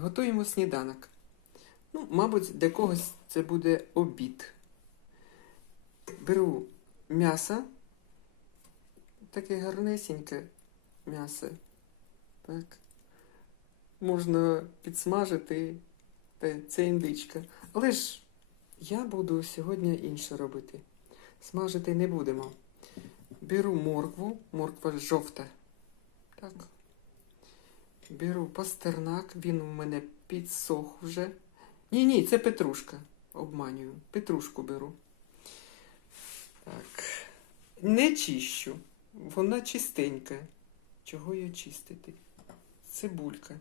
Готуємо сніданок. Ну, мабуть, для когось це буде обід. Беру м'ясо, таке гарнесеньке м'ясо. Так. Можна підсмажити, це індичка. Але ж я буду сьогодні інше робити. Смажити не будемо. Беру моркву, морква жовта. Так. Беру пастернак, він у мене підсох вже. Ні, ні, це петрушка. Обманюю. Петрушку беру. Так. Не чищу. Вона чистенька. Чого її чистити? Цибулька.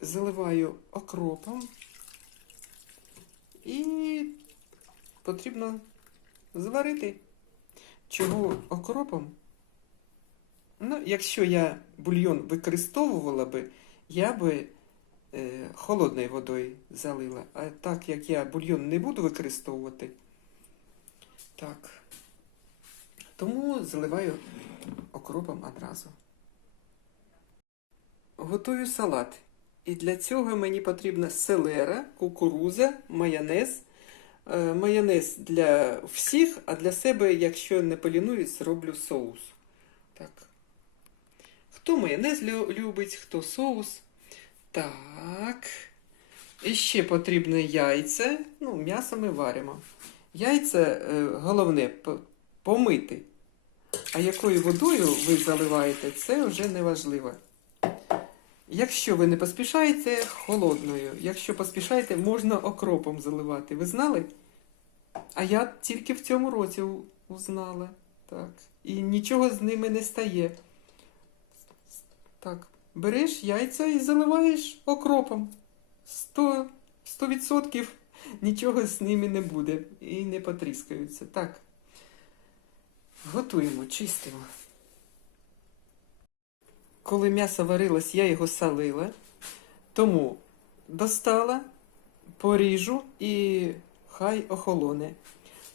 Заливаю окропом. І потрібно зварити. Чого окропом? Ну, якщо я бульйон використовувала би, я би е, холодною водою залила. А так як я бульйон не буду використовувати, так, тому заливаю окропом одразу. Готую салат. І для цього мені потрібна селера, кукуруза, майонез. Е, Майонез для всіх, а для себе, якщо не полінуюсь, роблю соус. Так. Хто майонез любить, хто соус. Так. І ще потрібно яйця. Ну, м'ясо ми варимо. Яйця е, головне помити. А якою водою ви заливаєте, це вже не важливо. Якщо ви не поспішаєте, холодною. Якщо поспішаєте, можна окропом заливати. Ви знали? А я тільки в цьому році узнала. Так. І нічого з ними не стає. Так, береш яйця і заливаєш окропом. Сто, сто відсотків нічого з ними не буде і не потріскаються. Так. Готуємо, чистимо. Коли м'ясо варилось, я його солила. Тому достала, поріжу і хай охолоне.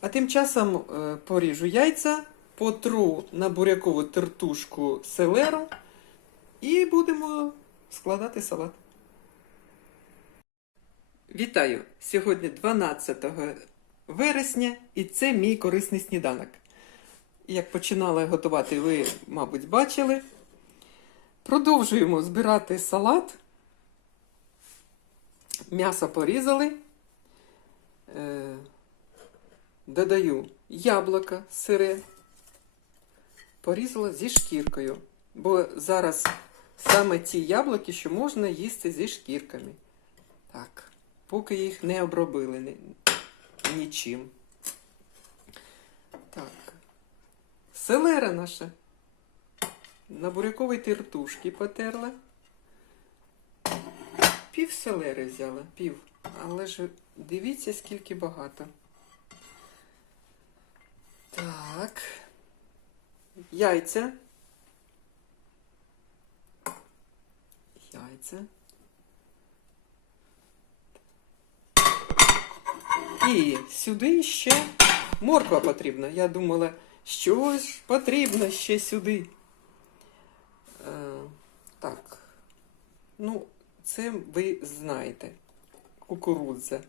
А тим часом е, поріжу яйця, потру на бурякову тертушку селеру і будемо складати салат. Вітаю! Сьогодні 12 вересня і це мій корисний сніданок. Як починала готувати, ви, мабуть, бачили. Продовжуємо збирати салат. М'ясо порізали. Е, додаю яблука сире. Порізала зі шкіркою. Бо зараз саме ті яблуки, що можна їсти зі шкірками. Так, поки їх не обробили ні- нічим. Так. Селера наша. На буряковій тертушці потерла. Пів селери взяла, пів. Але ж дивіться, скільки багато. Так. Яйця. Яйця. І сюди ще морква потрібна. Я думала, що ж потрібно ще сюди. Е, так. Ну, це ви знаєте. Кукурудза.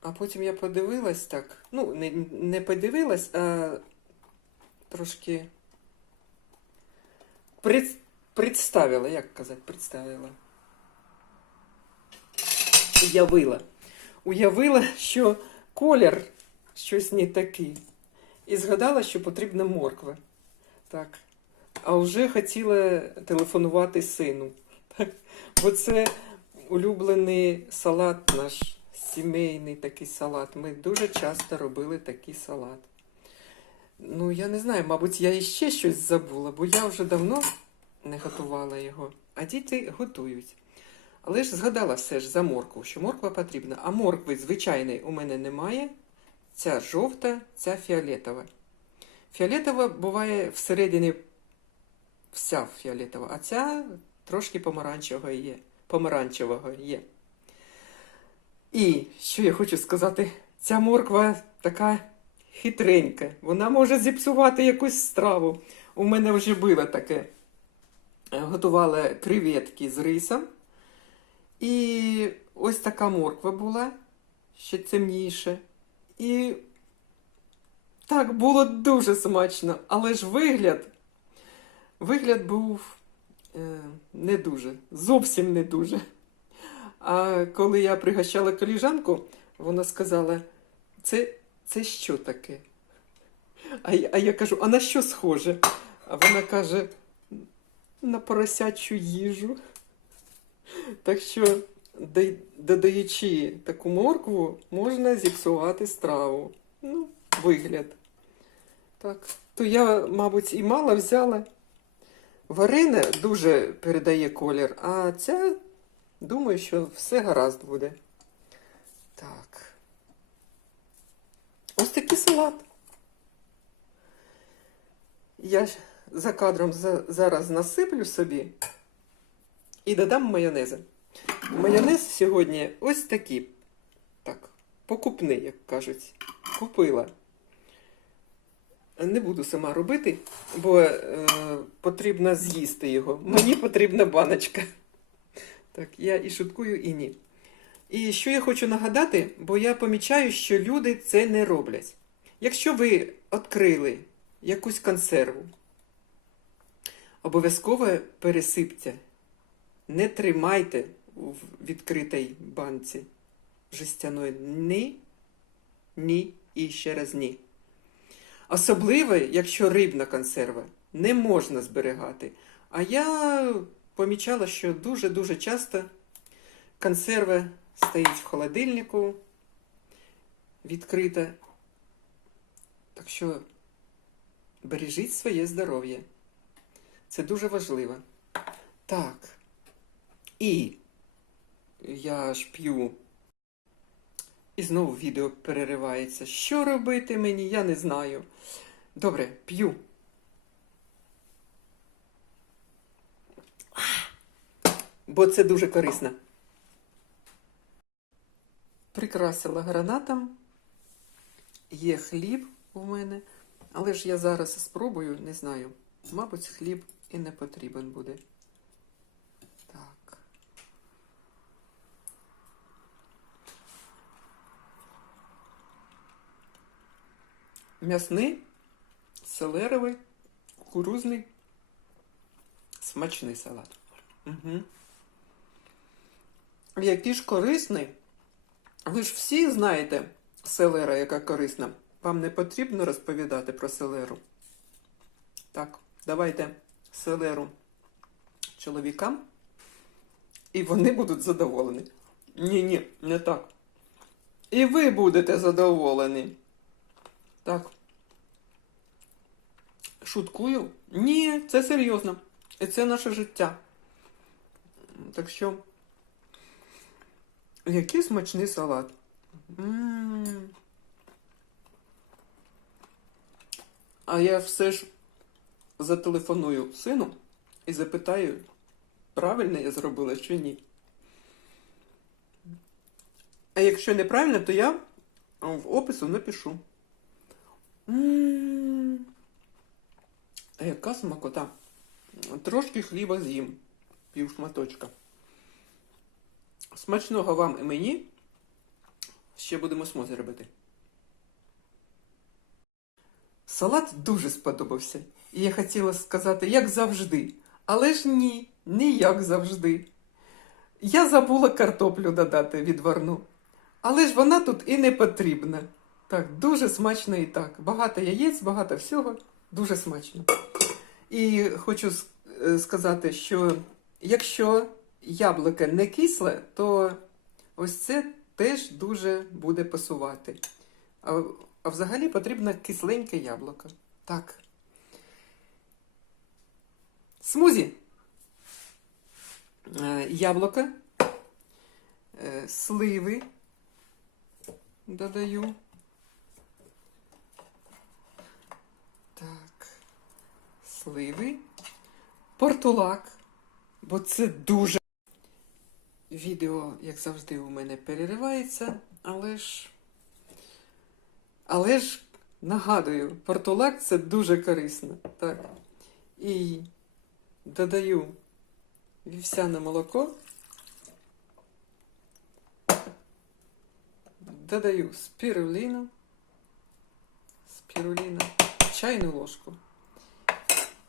А потім я подивилась так. Ну, не, не подивилась, а трошки представила, як казати, представила. Уявила. Уявила, що колір щось не такий. І згадала, що потрібна морква. Так. А вже хотіла телефонувати сину. Так. Бо це улюблений салат наш, сімейний такий салат. Ми дуже часто робили такий салат. Ну, я не знаю, мабуть, я іще щось забула, бо я вже давно не готувала його, а діти готують. Але ж згадала все ж за моркву, що морква потрібна. А моркви звичайної у мене немає. Ця жовта, ця фіолетова. Фіолетова буває всередині вся фіолетова, а ця трошки помаранчевого є. Помаранчевого є. І що я хочу сказати, ця морква така хитренька. Вона може зіпсувати якусь страву. У мене вже було таке. Е, готувала креветки з рисом. І ось така морква була, ще темніше. І так, було дуже смачно, але ж вигляд, вигляд був е, не дуже, зовсім не дуже. А коли я пригощала коліжанку, вона сказала, це, це що таке? А, я- а я кажу, а на що схоже? А вона каже, на поросячу їжу. Так що, додаючи таку моркву, можна зіпсувати страву. Ну, вигляд. Так. То я, мабуть, і мало взяла. Варене дуже передає колір, а ця, думаю, що все гаразд буде. Так. Ось такий салат. Я ж за кадром зараз насиплю собі і додам майонезу. Майонез сьогодні ось такий. Так, покупний, як кажуть. Купила. Не буду сама робити, бо е, потрібно з'їсти його. Мені потрібна баночка. Так, я і шуткую, і ні. І що я хочу нагадати, бо я помічаю, що люди це не роблять. Якщо ви відкрили якусь консерву, обов'язково пересипте. Не тримайте в відкритій банці жестяної. Ні, ні і ще раз ні. Особливо, якщо рибна консерва, не можна зберігати. А я помічала, що дуже-дуже часто консерва стоїть в холодильнику, відкрита. Так що бережіть своє здоров'я. Це дуже важливо. Так. І я ж п'ю. І знову відео переривається. Що робити мені, я не знаю. Добре, п'ю. Бо це дуже корисно. Прикрасила гранатом. Є хліб у мене. Але ж я зараз спробую, не знаю. Мабуть, хліб і не потрібен буде. Так. М'ясний, селеровий, кукурузний, смачний салат. Угу. Який ж корисний. Ви ж всі знаєте селера, яка корисна. Вам не потрібно розповідати про селеру. Так, давайте селеру чоловікам, і вони будуть задоволені. Ні, ні, не так. І ви будете задоволені. Так. Шуткую? Ні, це серйозно. І це наше життя. Так що, який смачний салат. М. А я все ж зателефоную сину і запитаю, правильно я зробила чи ні. А якщо неправильно, то я в опису напишу. А яка смакота? Трошки хліба з'їм, пів шматочка. Смачного вам і мені. Ще будемо смузі робити. Салат дуже сподобався. І я хотіла сказати, як завжди. Але ж ні, не як завжди. Я забула картоплю додати відварну. Але ж вона тут і не потрібна. Так, дуже смачно і так. Багато яєць, багато всього. Дуже смачно. І хочу е, сказати, що якщо яблуко не кисле, то ось це теж дуже буде пасувати. А, а взагалі потрібно кисленьке яблуко. Так. Смузі. Е, Яблуко. Е, Сливи. Додаю. Так. Сливи. Портулак. Бо це дуже. Відео, як завжди, у мене переривається, але ж. Але ж нагадую, портулак це дуже корисно. Так. І додаю вівсяне молоко. Додаю спіруліну. Спіруліна. Чайну ложку.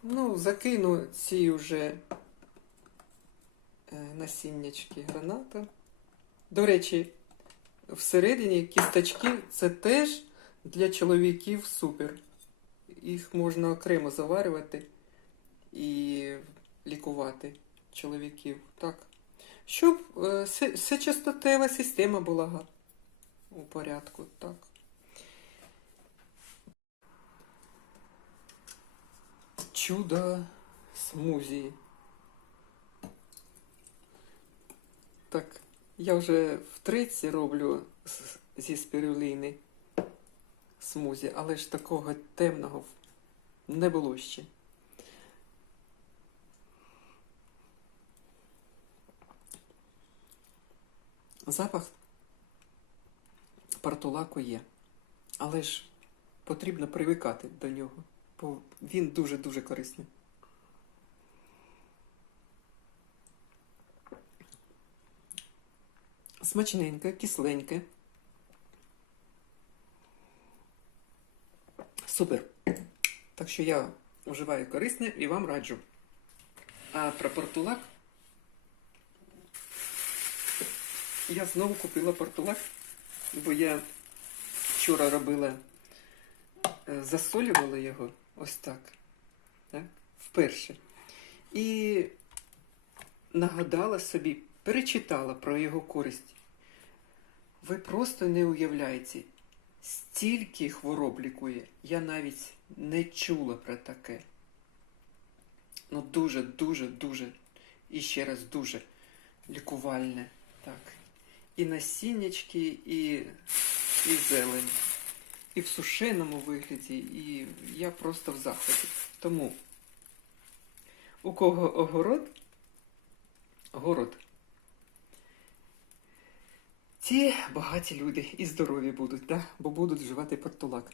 Ну, закину ці вже е, насіннячки граната. До речі, всередині кісточки це теж для чоловіків супер. Їх можна окремо заварювати і лікувати чоловіків. Так. Щоб е, се- всечастотева система була у порядку. Так. Чудо смузі. Так, я вже втретє роблю зі спіруліни смузі, але ж такого темного не було ще. Запах партулаку є, але ж потрібно привикати до нього, бо він дуже-дуже корисний. Смачненьке, кисленьке. Супер. Так що я вживаю корисне і вам раджу. А про портулак я знову купила портулак, бо я вчора робила, е, засолювала його ось так. так вперше. І нагадала собі, перечитала про його користь. Ви просто не уявляєте, стільки хвороб лікує. Я навіть не чула про таке. Ну, дуже, дуже, дуже, і ще раз дуже лікувальне. Так. І насіннячки, і, і зелень. І в сушеному вигляді, і я просто в захваті. Тому, у кого огород, город. Ті багаті люди і здорові будуть, да? бо будуть вживати портулак.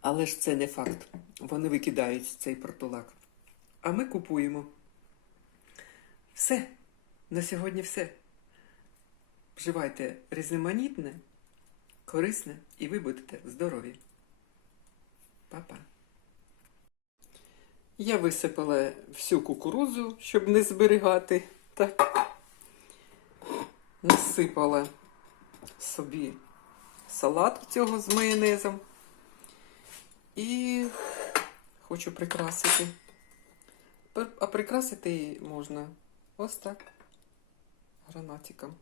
Але ж це не факт. Вони викидають цей портулак. А ми купуємо. Все. На сьогодні все. Вживайте різноманітне, корисне, і ви будете здорові. Па-па. Я висипала всю кукурудзу, щоб не зберігати. Так. Насипала собі салат цього з майонезом. І хочу прикрасити. А прикрасити можна ось так. Гранатиком.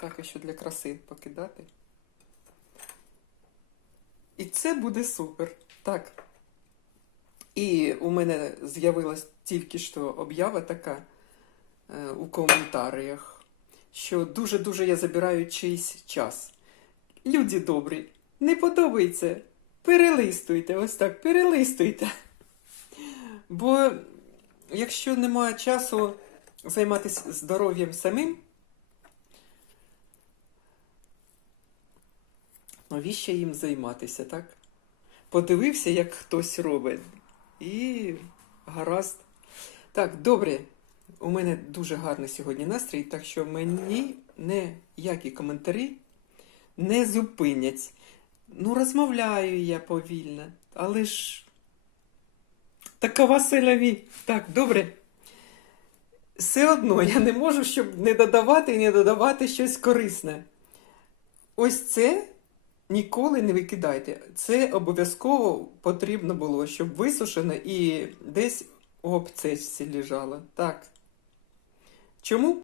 Так, ще для краси покидати. І це буде супер. Так. І у мене з'явилась тільки що об'ява така е, у коментарях, що дуже-дуже я забираю чийсь час. Люди добрі, не подобається. Перелистуйте, ось так, перелистуйте. Бо якщо немає часу займатися здоров'ям самим, навіщо їм займатися, так? Подивився, як хтось робить. І гаразд. Так, добре. У мене дуже гарний сьогодні настрій, так що мені ніякі коментарі не зупинять. Ну, розмовляю я повільно, але ж такова сила ві. Так, добре. Все одно я не можу, щоб не додавати і не додавати щось корисне. Ось це ніколи не викидайте. Це обов'язково потрібно було, щоб висушено і десь у обцечці лежало. Так. Чому?